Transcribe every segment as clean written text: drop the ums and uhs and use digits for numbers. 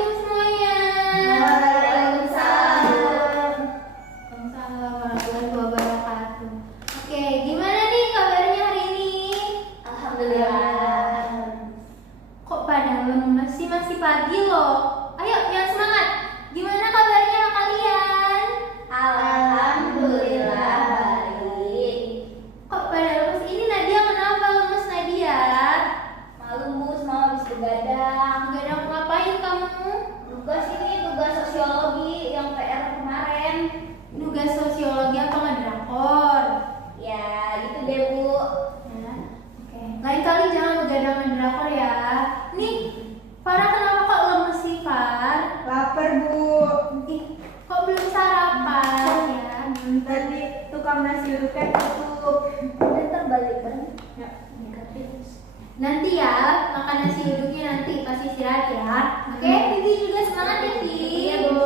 Assalamualaikum semuanya. Waalaikumsalam. Waalaikumsalam warahmatullahi wabarakatuh. Oke, gimana nih kabarnya hari ini? Alhamdulillah. Kok pada lemes sih, masih pagi loh. Ayo, yang semangat. Gimana kabarnya kalian? Alhamdulillah baik. Kok pada lemes? Ini Nadia, kenapa lemes Nadia? Malu Mus, mau habis begadang. Begadang ngapain kamu? Tugas ini tugas sosiologi yang PR kemarin. Tugas sosiologi apa ngedrakor? Ya gitu deh Bu. Ya, oke. Lain kali jangan begadang ngedrakor ya. Nih, Farah kenapa kok lemes sih, Far? Lapar Bu. Ih, kok belum sarapan ya? Tadi tukang nasi uduknya tutup. Udah terbalik kan? Ya. Nanti ya, makan nasi uduknya nanti pas istirahat ya. Oke, Vivi juga semangat ya, Vivi. Iya, Bu.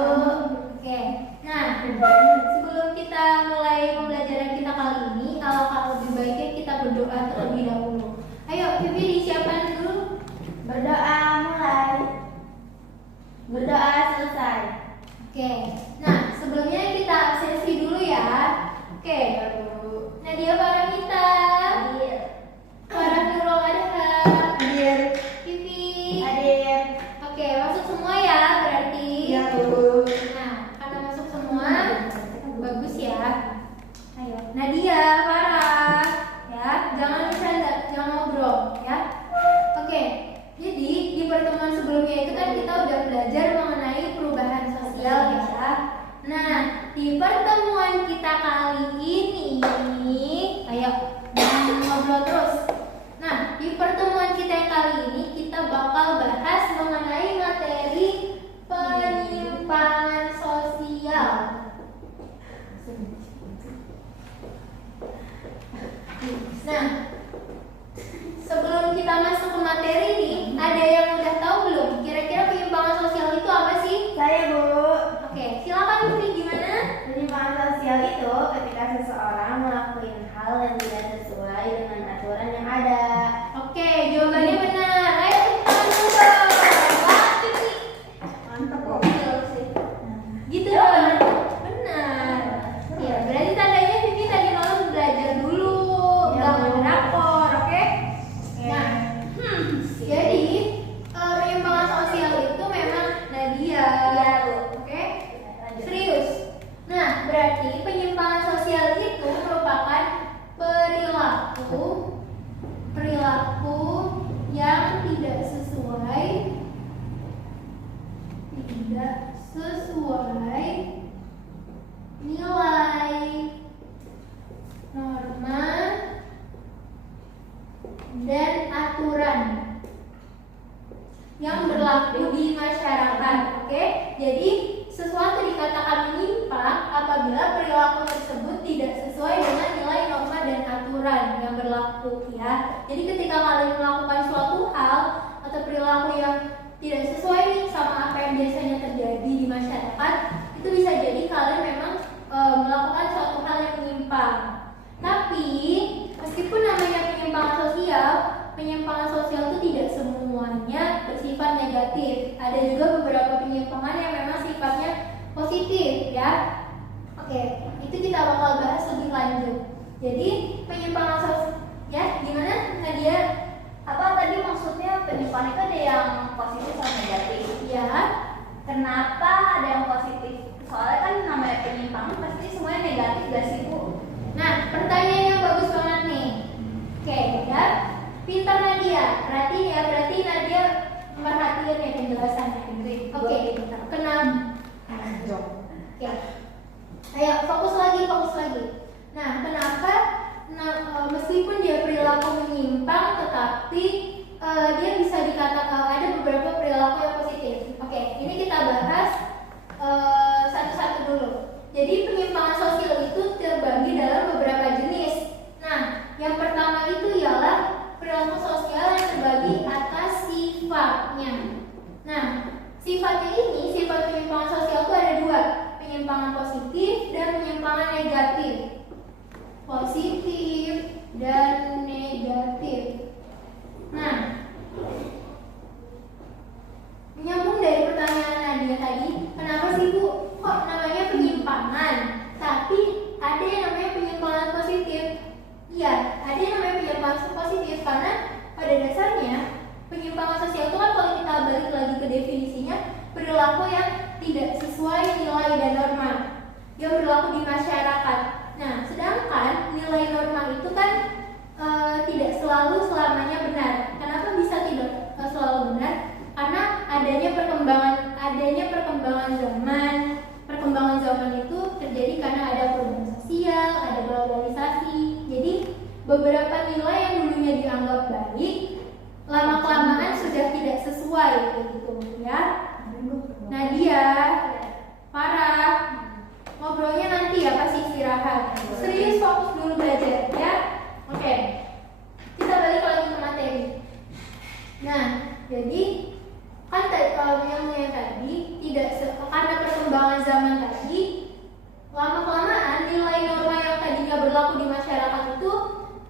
Oke. Nah, sebelum kita mulai pembelajaran kita kali ini, alangkah lebih baiknya kita berdoa terlebih dahulu. Ayo, Vivi disiapkan dulu. Berdoa mulai. Berdoa selesai. Oke. Nah, sebelumnya kita absensi dulu ya. Oke, Nadia Paramita, Hadir. Farah Nurul Adha, Hadir. Vivi. Hadir. Oke, masuk semua ya berarti. Iya Bu. Nah, karena masuk semua, bagus ya. Ayo, Nadia, Farah, ya, jangan bercanda, jangan ngobrol, ya. Oke, jadi di pertemuan sebelumnya itu kan kita udah belajar mengenai perubahan sosial ya. Nah, di pertemuan kita kali ini, ayo ngobrol terus. Nah, di pertemuan kita yang kali ini kita bakal bahas mengenai materi penyimpangan sosial. Nah, sebelum kita masuk ke materi nih, ada yang udah tahu belum? Kira-kira penyimpangan sosial itu apa sih? Saya Bu. Oke, silakan Vivi, gimana? Penyimpangan sosial itu ketika seseorang melakukan hal yang tidak sesuai dengan aturan yang ada. Oke, jawabannya benar. Ayo tepuk tangan dulu dong. Wah, Vivi. Mantap kok. Gitu dong. Benar. Ya, berarti tandanya Vivi tadi malam belajar dulu. Ya, Gak Bu. ngedrakor, oke? Nah, jadi penyimpangan sosial itu memang Nadia. Iya, Bu. Oke? Serius. Nah, berarti penyimpangan sosial itu merupakan perilaku yang tidak sesuai nilai, norma, dan aturan yang berlaku di masyarakat. Oke, jadi sesuatu dikatakan menyimpang apabila perilaku tersebut tidak sesuai dengan nilai, norma, dan aturan yang berlaku ya. Jadi ketika kalian melakukan suatu hal atau perilaku yang tidak sesuai nih sama apa yang biasanya terjadi di masyarakat, itu bisa jadi kalian memang melakukan suatu hal yang menyimpang. Tapi meskipun namanya penyimpangan sosial itu tidak semuanya bersifat negatif. Ada juga beberapa penyimpangan yang memang sifatnya positif ya. Oke, itu kita bakal bahas lebih lanjut. Jadi penyimpangan sosial ya, gimana Nadia? Apa tadi maksudnya penyimpangan itu ada yang positif sama negatif? Ya, Kenapa ada yang positif? Soalnya kan namanya penyimpangan pasti semuanya negatif gak sih Bu? nah pertanyaan yang bagus banget nih. Oke, ya, pintar Nadia. Perhatiin ya, berarti Nadia memperhatikan ya penjelasannya. Oke, kenapa? Oke, ayo fokus lagi. Nah, kenapa? Meskipun dia perilaku menyimpang, tetapi dia bisa dikatakan ada beberapa perilaku yang positif. Oke, ini kita bahas satu-satu dulu. Jadi penyimpangan sosial itu terbagi dalam beberapa jenis. Nah, yang pertama itu ialah perilaku sosial yang terbagi atas sifatnya. Nah, sifatnya ini, sifat penyimpangan sosial itu ada dua, penyimpangan positif dan penyimpangan negatif. Positif dan negatif. Nah, menyambung dari pertanyaan perilaku yang tidak sesuai nilai dan norma yang berlaku di masyarakat. Nah, sedangkan nilai norma itu kan tidak selalu selamanya benar. Kenapa bisa tidak selalu benar? Karena adanya perkembangan zaman. Perkembangan zaman itu terjadi karena ada perubahan sosial, ada globalisasi. Jadi beberapa nilai yang dulunya dianggap baik, lama-kelamaan sudah tidak sesuai begitu ya. Nadia, Farah, ngobrolnya nanti ya, pasti istirahat. Serius, fokus dulu belajar ya. Oke. Kita balik lagi ke materi. Nah, jadi kan kalau yang tadi karena perkembangan zaman tadi, lama-kelamaan nilai norma yang tadinya berlaku di masyarakat itu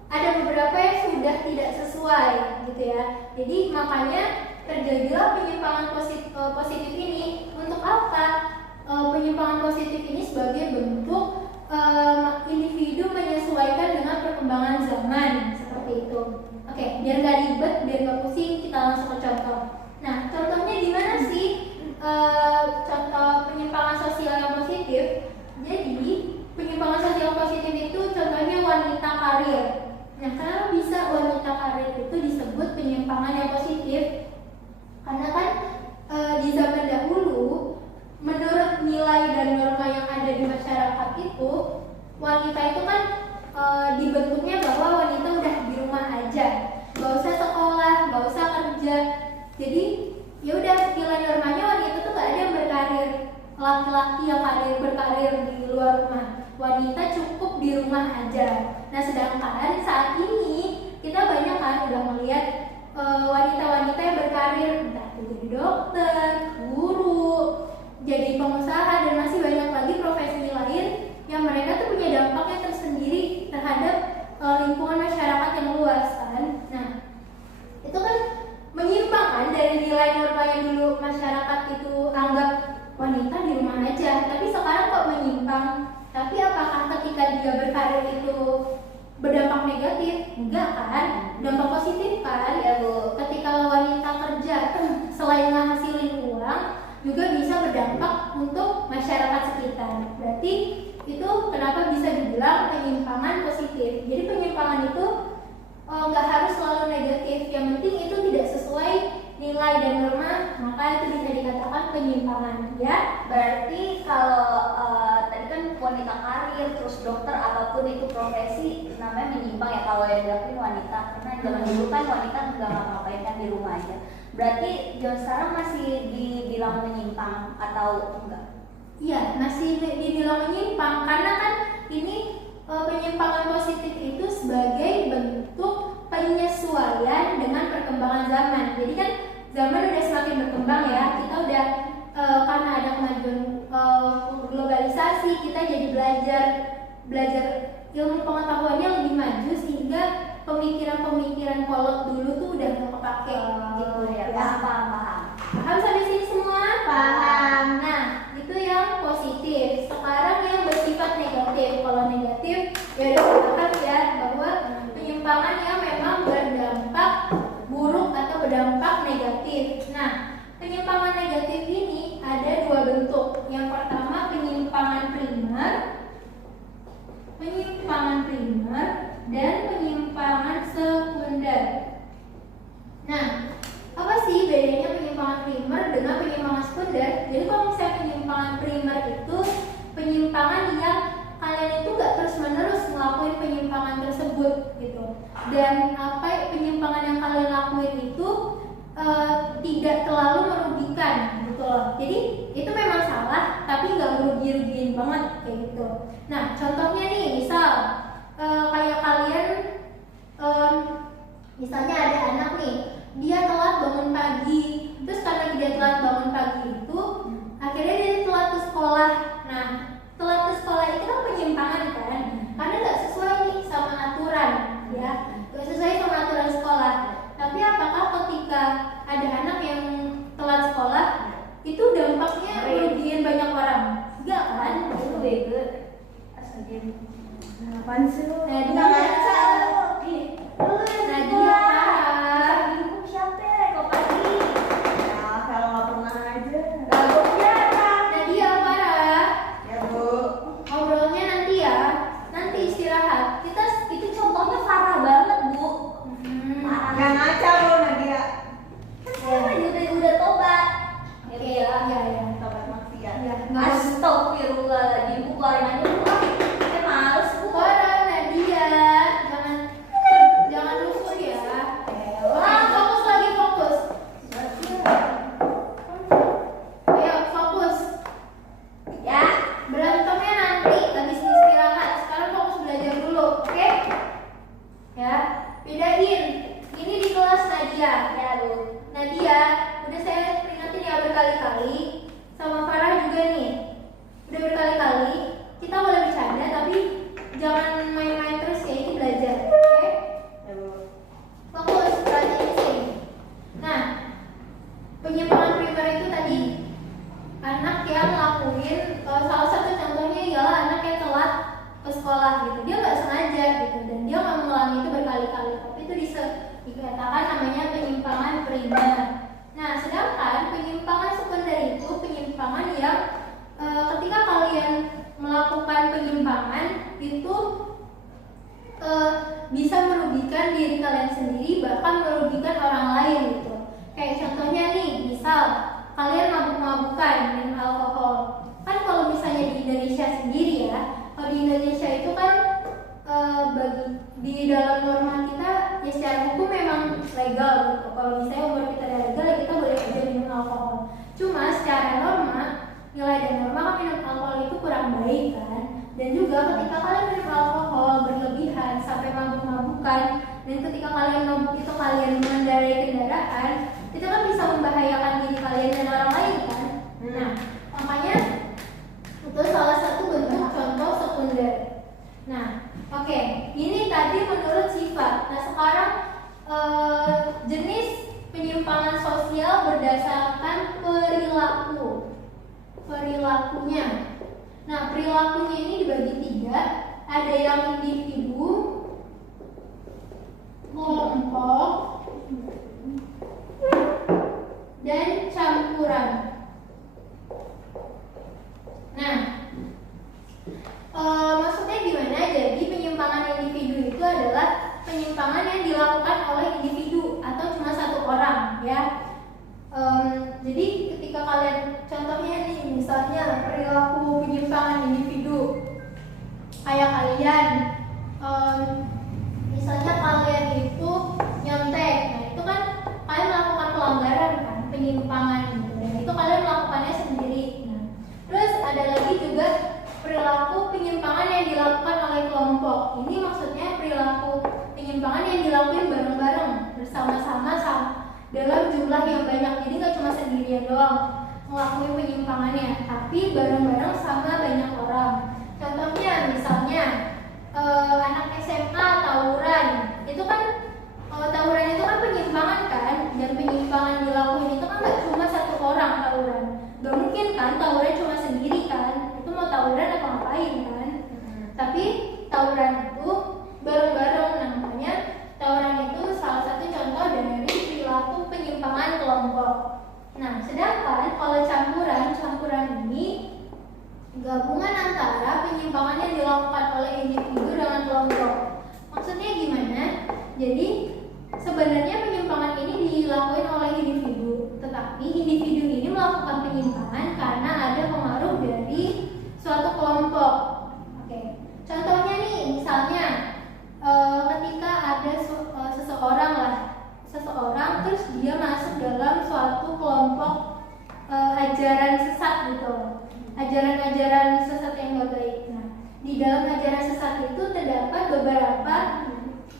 ada beberapa yang sudah tidak sesuai gitu ya. Jadi makanya terjadilah penyimpangan positif ini. Untuk apa? Penyimpangan positif ini sebagai bentuk individu menyesuaikan dengan perkembangan zaman seperti itu. Oke, biar nggak ribet, biar nggak pusing, kita langsung ke contoh. Nah, contohnya gimana sih contoh penyimpangan sosial yang positif? Jadi penyimpangan sosial positif itu contohnya wanita karir. Nah, kenapa bisa wanita karir itu disebut penyimpangan yang positif? Karena kan di zaman dahulu, menurut nilai dan norma yang ada di masyarakat itu, wanita itu kan dibentuknya bahwa wanita udah di rumah aja, nggak usah sekolah, nggak usah kerja. Jadi ya udah, nilai normanya wanita tuh nggak ada yang berkarir, laki-laki yang berkarir di luar rumah. Wanita cukup di rumah aja. Nah, sedangkan saat ini kita banyak kan udah melihat wanita-wanita yang berkarir, entah itu jadi dokter, guru, jadi pengusaha, dan masih banyak lagi profesi lain yang mereka tuh punya dampaknya tersendiri terhadap lingkungan masyarakat yang luas kan. Nah, itu kan menyimpang kan dari nilai norma yang dulu masyarakat itu anggap wanita di rumah aja, tapi sekarang kok menyimpang. Tapi apakah ketika dia berkarir itu berdampak negatif? Enggak kan, dampak positif kan ya Bu. Ketika wanita kerja selain menghasilin uang juga bisa berdampak untuk masyarakat sekitar. Berarti itu kenapa bisa dibilang penyimpangan positif. Jadi penyimpangan itu nggak harus selalu negatif, yang penting itu tidak sesuai nilai dan norma, maka itu bisa dikatakan penyimpangan ya. Berarti kalau tadi kan wanita karir, terus dokter, apapun itu profesi namanya menyimpang ya kalau yang dilakuin wanita. Karena zaman dulu kan wanita nggak ngapa-ngapain kan di rumah aja. Berarti zaman sekarang masih dibilang menyimpang atau enggak? Iya, masih dibilang menyimpang karena kan ini penyimpangan positif itu sebagai bentuk penyesuaian dengan perkembangan zaman. Jadi kan zaman udah semakin berkembang ya, kita udah karena ada kemajuan globalisasi, kita jadi belajar ilmu pengetahuannya lebih maju sehingga pemikiran-pemikiran kolot dulu tuh udah gak kepake gitu ya. Paham sampai sini semua? Paham. Nah, itu yang positif. Sekarang yang bersifat negatif. Kalau negatif ya udah katakan ya bahwa penyimpangan yang memang berdampak buruk atau berdampak negatif. Nah, penyimpangan negatif ini ada dua bentuk. Yang pertama penyimpangan primer dan penyimpangan sekunder. Nah, apa sih bedanya penyimpangan primer dengan penyimpangan sekunder? Jadi kalau misalnya penyimpangan primer itu penyimpangan yang kalian itu gak terus-menerus ngelakuin penyimpangan tersebut gitu. Dan penyimpangan yang kalian lakuin itu tidak terlalu merugikan gitu loh. Jadi itu memang salah tapi gak merugi-rugiin banget kayak gitu. Nah, contohnya nih, misal kayak kalian misalnya ada anak nih, dia telat bangun pagi, terus karena dia telat bangun pagi itu akhirnya dia telat ke sekolah. Nah, telat ke sekolah itu kan penyimpangan kan, karena nggak sesuai nih sama aturan ya, nggak sesuai sama aturan sekolah. Tapi apakah ketika ada anak yang telat sekolah itu dampaknya merugikan banyak orang? Enggak kan? Itu bego. Astaga. Apaan sih lu? Nah, Nggak dia bisa lu. Nadia Ibu siapa ya? Kok pagi? Ya, kalau nggak pernah aja. Gak, gue berkali-kali sama Farah juga nih. Udah berkali-kali kita boleh bercanda tapi jangan main-main terus ya, ini belajar. Oke? Fokus perhatian sini. Nah, penyimpangan primer itu tadi anak yang ngelakuin salah satu contohnya ialah anak yang telat ke sekolah gitu. Dia nggak sengaja gitu dan dia nggak mengulangi itu berkali-kali, tapi itu dikatakan namanya penyimpangan primer. Nah, sedangkan penyimpangan sekunder itu penyimpangan yang ketika kalian melakukan penyimpangan itu bisa merugikan diri kalian sendiri, bahkan merugikan orang lain gitu. Kayak contohnya nih, misal kalian mabuk-mabukan minum alkohol. Kan kalau misalnya di Indonesia sendiri ya, kalau di Indonesia itu kan di dalam norma kita ya secara hukum memang legal gitu. Kalau misalnya umur kita udah legal ya kita boleh aja minum alkohol. Cuma secara norma, nilai dan norma kan minum alkohol itu kurang baik kan. Dan juga ketika kalian minum alkohol berlebihan sampai mabuk-mabukan, dan ketika kalian mabuk itu kalian mengendarai kendaraan, itu kan bisa membahayakan diri kalian dan orang lain kan. Nah, makanya itu salah satu bentuk contoh sekunder. Nah, oke, ini tadi menurut sifat. Nah, sekarang jenis penyimpangan sosial berdasarkan perilakunya. Nah, perilakunya ini dibagi 3. Ada yang individu, kelompok, dan campuran. Nah, maksudnya gimana? Jadi penyimpangan individu itu adalah penyimpangan yang dilakukan oleh individu atau cuma satu orang ya. Jadi ketika kalian contohnya nih, misalnya perilaku penyimpangan individu kayak kalian misalnya kalian itu nyontek, nah itu kan kalian melakukan pelanggaran kan, penyimpangan gitu, dan itu kalian melakukannya sendiri. Nah, terus ada lagi juga perilaku penyimpangan yang dilakukan oleh kelompok. Ini maksudnya perilaku penyimpangan yang dilakukan bareng-bareng bersama-sama dalam jumlah yang banyak. Jadi nggak cuma sendirian doang ngelakuin penyimpangannya, tapi bareng-bareng sama banyak orang. Contohnya misalnya anak SMA tawuran, itu kan tawuran itu kan penyimpangan kan, dan penyimpangan dilakuin itu kan nggak cuma satu orang tawuran. Gak mungkin kan tawuran cuma sendiri kan, itu mau tawuran atau ngapain kan. Tapi tawuran itu bareng-bareng, namanya tawuran itu salah satu contoh dari perilaku penyimpangan kelompok. Nah, sedangkan kalau campuran ini gabungan antara penyimpangan yang dilakukan oleh individu dengan kelompok. Maksudnya gimana? Jadi sebenarnya penyimpangan ini dilakukan oleh individu, tetapi individu ini melakukan penyimpangan karena ada pengaruh dari suatu kelompok. Oke, contohnya nih, misalnya ketika ada seseorang terus dia masuk dalam suatu kelompok ajaran sesat gitu, ajaran-ajaran sesat yang gak baik. Nah, di dalam ajaran sesat itu terdapat beberapa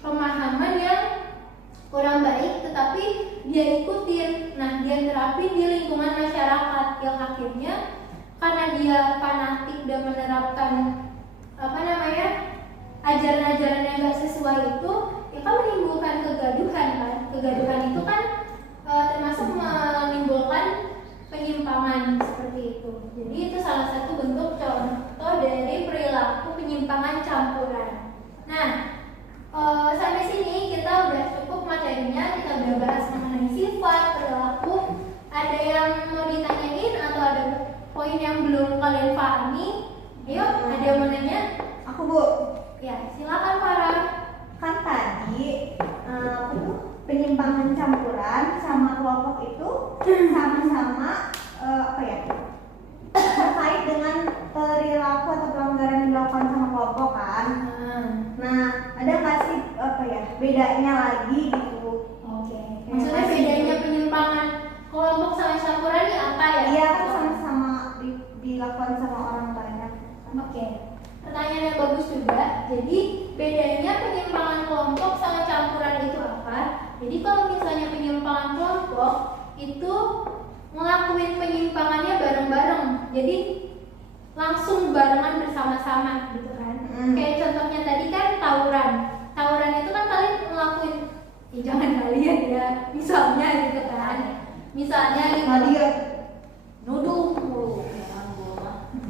pemahaman yang kurang baik, tetapi dia ikutin. Nah, dia terapin di lingkungan masyarakat yang akhirnya karena dia fanatik dan menerapkan ajaran-ajaran yang gak sesuai itu, ya kan menimbulkan kegaduhan kan. Kegaduhan itu kan termasuk menimbulkan penyimpangan seperti itu. Jadi itu salah satu bentuk contoh dari perilaku penyimpangan campuran. Nah, sampai sini kita udah cukup materinya, kita udah bahas mengenai sifat, perilaku. Ada yang mau ditanyain atau ada poin yang belum kalian pahami? Ayo, ada yang mau nanya? Aku, Bu. Ya, silakan Farah. Kan tadi penyimpangan campuran sama kelompok itu sama-sama terkait dengan perilaku atau pelanggaran yang dilakukan sama kelompok kan. Nah, ada nggak sih bedanya lagi gitu? Oke. Maksudnya bedanya penyimpangan kelompok sama campuran ini apa ya? Iya, kan sama-sama dilakukan sama orang banyak. Oke. Pertanyaan yang bagus juga. Jadi bedanya penyimpangan kelompok sama campuran itu apa? Jadi kalau misalnya penyimpangan kelompok itu ngelakuin penyimpangannya bareng-bareng. Jadi langsung barengan bersama-sama gitu kan. Kayak contohnya tadi kan tawuran. Tawuran itu kan kalian ngelakuin, jangan kalian ya, misalnya gitu kan. Misalnya gitu. Nadia. Nuduh mulu.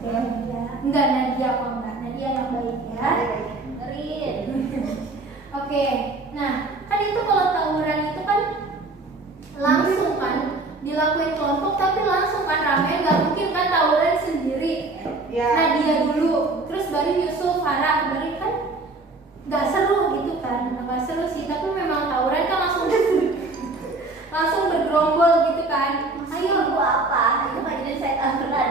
Jangan gua. Enggak, Nadia kok enggak. Nadia yang baik ya. Dengerin. Oke, nah kan itu kalau tawuran itu kan langsung kan dilakuin kelompok, tapi langsung kan rame, nggak mungkin kan tawuran sendiri. Ya. Nadia dulu, terus baru nyusul Farah, baru kan nggak seru gitu kan, nggak seru sih. Tapi memang tawuran kan langsung langsung bergerombol gitu kan. Ayo gua apa? Itu nggak jadi saya tawuran.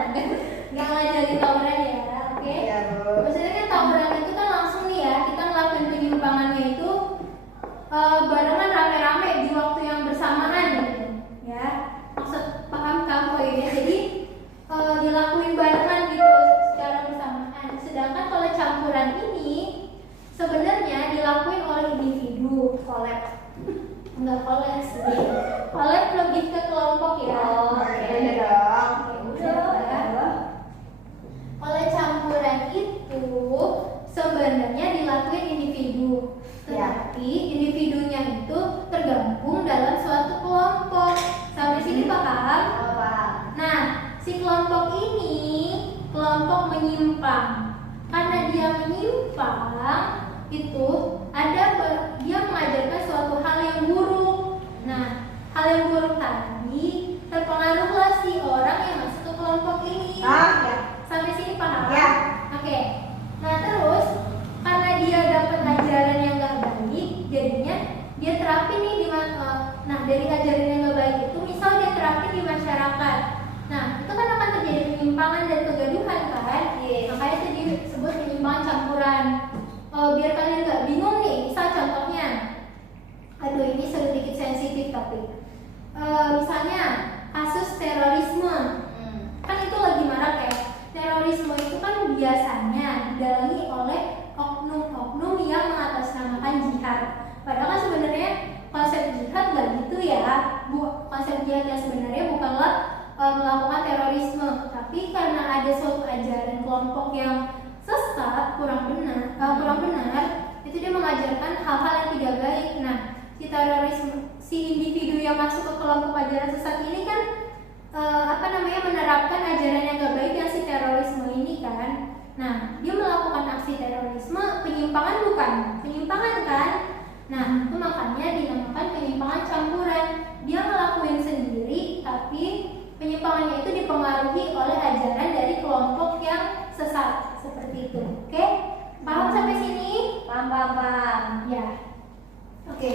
Nggak ngajarin tawuran ya, oke? Iya, Bu. Maksudnya kan tawuran itu kan langsung nih ya, kita ngelakuin penyimpangannya itu barengan rame-rame di waktu yang bersamaan gitu ya. Maksud paham kamu ya? Jadi dilakuin barengan gitu secara bersamaan. Sedangkan kalau campuran ini sebenarnya dilakuin oleh individu, collab. Enggak collab sih. Collab lebih ke kelompok ya. Oh, Iya dong. Udah. Oleh campuran itu sebenarnya dilakuin individu, tetapi individunya itu tergabung dalam suatu kelompok. Sampai sini paham? Apa? Nah, si kelompok ini kelompok menyimpang. Karena dia menyimpang itu dia mengajarkan suatu hal yang buruk. Nah, hal yang buruk tadi terpengaruhlah si orang yang masuk ke kelompok ini. Ya. Sampai sini paham? Ya. Oke. Nah terus karena dia dapat ajaran yang gak baik, jadinya dia terapin nih di nah dari ajaran yang gak baik itu, misal dia terapin di masyarakat. Nah itu kan akan terjadi penyimpangan dan kegaduhan kan? Makanya itu disebut penyimpangan campuran. Biar kalian gak bingung nih, misal contohnya, aduh ini sedikit sensitif tapi misalnya kasus terorisme. Kan itu lagi marak ya. Terorisme itu kan biasanya didalangi oleh oknum-oknum yang mengatasnamakan jihad. Padahal kan sebenarnya konsep jihad nggak gitu ya. Konsep jihad yang sebenarnya bukanlah melakukan terorisme, tapi karena ada suatu ajaran kelompok yang sesat, kurang benar, itu dia mengajarkan hal-hal yang tidak baik. Nah, si terorisme, si individu yang masuk ke kelompok ajaran sesat ini kan menerapkan ajaran yang gak baik yang si terorisme ini kan. Nah, dia melakukan aksi terorisme, penyimpangan bukan? Penyimpangan kan? Nah, itu makanya dinamakan penyimpangan campuran. Dia ngelakuin sendiri, tapi penyimpangannya itu dipengaruhi oleh ajaran dari kelompok yang sesat. Seperti itu, oke? Paham sampai sini? Paham. Ya. Oke.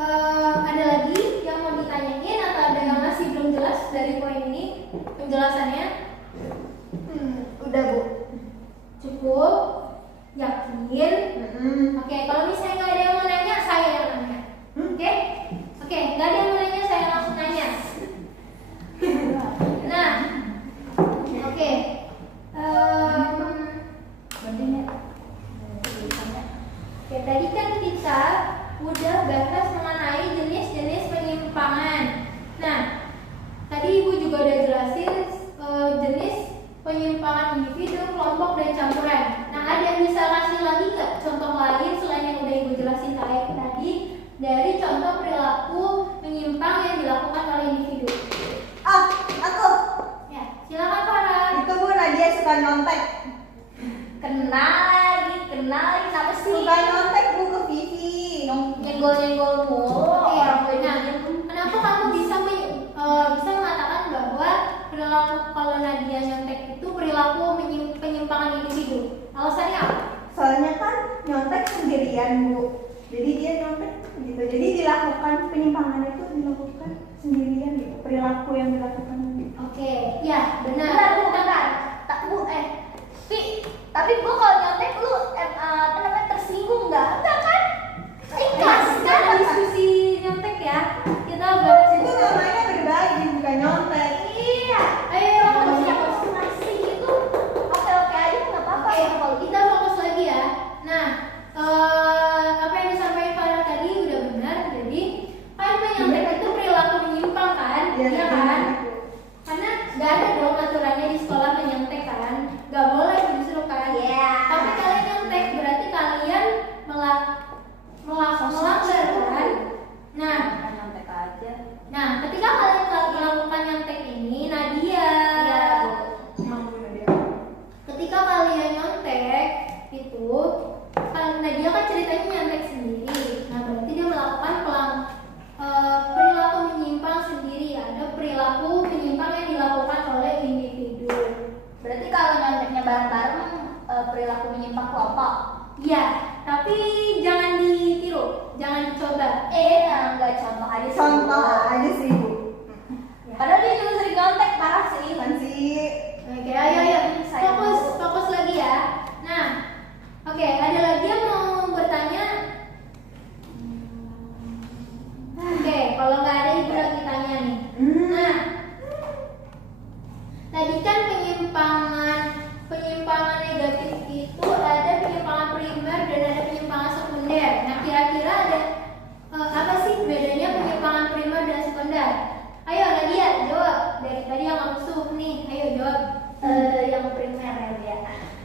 Ada lagi yang mau ditanyain atau ada yang masih belum jelas dari poin ini penjelasannya? Udah, Bu. Cukup? Yakin? Oke, kalau misalnya nggak ada yang mau nanya, saya yang nanya. Oke, nggak ada yang mau nanya, saya langsung nanya. Nah, oke. Oke, tadi kan kita udah bahas mengenai jenis-jenis penyimpangan. Nah, tadi Ibu juga udah jelasin jenis penyimpangan individu, kelompok, dan campuran. Nah, ada yang bisa kasih lagi nggak contoh lain selain yang udah Ibu jelasin tadi dari contoh perilaku menyimpang yang dilakukan oleh individu? Aku. Ya, silakan Farah. Itu Bu, Nadia suka nyontek. Kenalin apa sih? Suka nyontek Bu ke Vivi. Nyenggol mulu. Oke, nah, kenapa kamu bisa mengatakan bahwa perilaku kalau Nadia nyontek itu perilaku penyimpangan individu? Alasannya apa? Soalnya kan nyontek sendirian Bu. Jadi dia nyontek gitu. Jadi dilakukan penyimpangan itu dilakukan sendirian gitu. Perilaku yang dilakukan. Oke, ya benar. Bentar. Tapi gua kalau nyontek lu tersinggung nggak? Enggak kan? Ikhlas Kita kan? ada diskusi nyontek ya. Kita bahas Itu namanya berbagi, bukan nyontek. Iya. Ayo, Masih itu oke aja nggak apa-apa. kalau kita fokus lagi ya. Nah, apa yang disampaikan Farah tadi udah benar. Jadi kan menyontek itu perilaku menyimpang kan? Iya Iya kan? dong aturannya di sekolah menyontek kan, nggak boleh justru kan. Iya. Tapi kalian nyontek berarti kalian melanggar kan. Nah, Jangan nyontek aja. nah ketika kalian melakukan nyontek ini, Nadia, Iya, Bu. Emang bener dia. ketika kalian nyontek itu, kan Nadia kan ceritanya nyontek sendiri. Nah berarti dia melakukan perilaku menyimpang sendiri. Ada perilaku menyimpang yang dilakukan oleh individu. Berarti kalau nyonteknya bareng-bareng perilaku menyimpang kelompok. Iya, tapi jangan ditiru, jangan dicoba. Enggak contoh aja sih. Contoh aja sih Bu. Padahal dia juga sering nyontek parah sih. Kan sih. Oke, ayo, Saya fokus lagi ya. Nah, oke, ada lagi yang mau bertanya? Oke, kalau nggak ada ibu lagi tanya nih. Nah, tadi kan penyimpangan negatif itu ada penyimpangan primer dan ada penyimpangan sekunder. Nah, kira-kira ada apa sih bedanya penyimpangan primer dan sekunder? Ayo Nadia, jawab. Dari tadi yang rusuh nih, ayo jawab. Yang primer ya dia.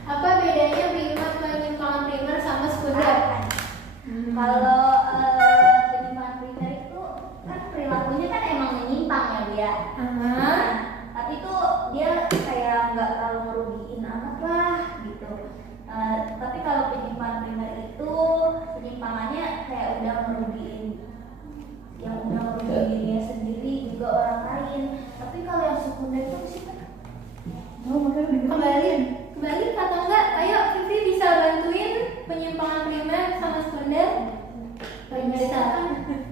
Apa bedanya penyimpangan primer sama sekunder? Kalau penyimpangan primer itu kan perilakunya kan emang menyimpang ya dia. Aha. Tapi tuh dia kayak nggak terlalu ngerugiin amat lah gitu. Tapi kalau penyimpangan primer itu penyimpangannya kayak udah ngerugiin dirinya sendiri juga orang lain. Tapi kalau yang sekunder itu sih Oh, makanya lebih Kembali atau enggak? Ayo Vivi bisa bantuin penyimpangan primer sama sekunder? Bisa.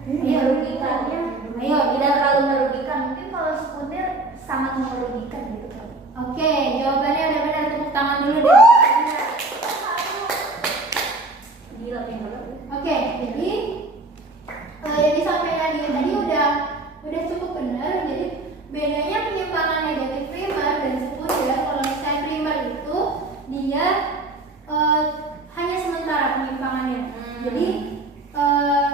Ayo rugikannya. Ayo, Tidak terlalu merugikan. Mungkin kalau sekunder sangat merugikan gitu kan. Oke, jawabannya udah benar. Tepuk tangan dulu deh. Gila pintar. Oke, jadi yang disampaikan dia tadi udah cukup benar. Jadi bedanya penyimpangan negatif primer dan sekunder. Kalau misalnya primer itu dia hanya sementara penyimpangannya. Jadi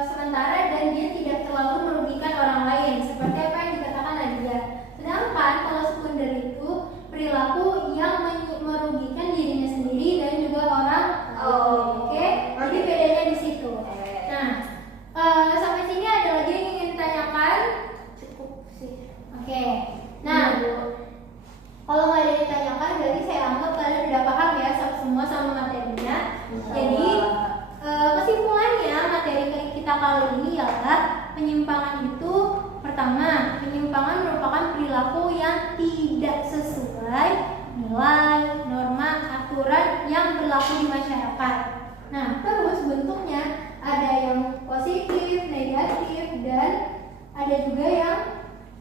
sementara dan dia tidak terlalu merugikan orang lain. Seperti apa yang dikatakan Nadia. Sedangkan kalau sekunder itu perilaku yang merugikan dirinya sendiri dan juga orang lain. Oke? Jadi bedanya di situ. Nah, sampai sini ada lagi yang ingin ditanyakan? Cukup sih. Oke. Nah, kalau nggak ada yang ditanyakan, berarti saya anggap kalian udah paham ya semua sama materinya. Jadi kesimpulannya materi kita kali ini adalah penyimpangan itu pertama, penyimpangan merupakan perilaku yang tidak sesuai nilai, norma, aturan yang berlaku di masyarakat. Nah, terus bentuknya ada yang positif, negatif, dan ada juga yang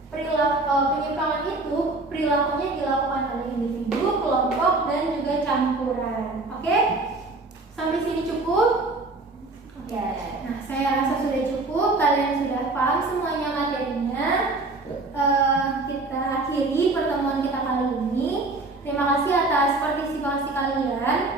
penyimpangan itu perilakunya dilakukan oleh individu, kelompok, dan juga campuran. Oke? Sampai sini cukup? Ya. Nah, saya rasa sudah cukup. Kalian sudah paham semuanya materinya. Kita akhiri pertemuan kita kali ini. Terima kasih atas partisipasi kalian.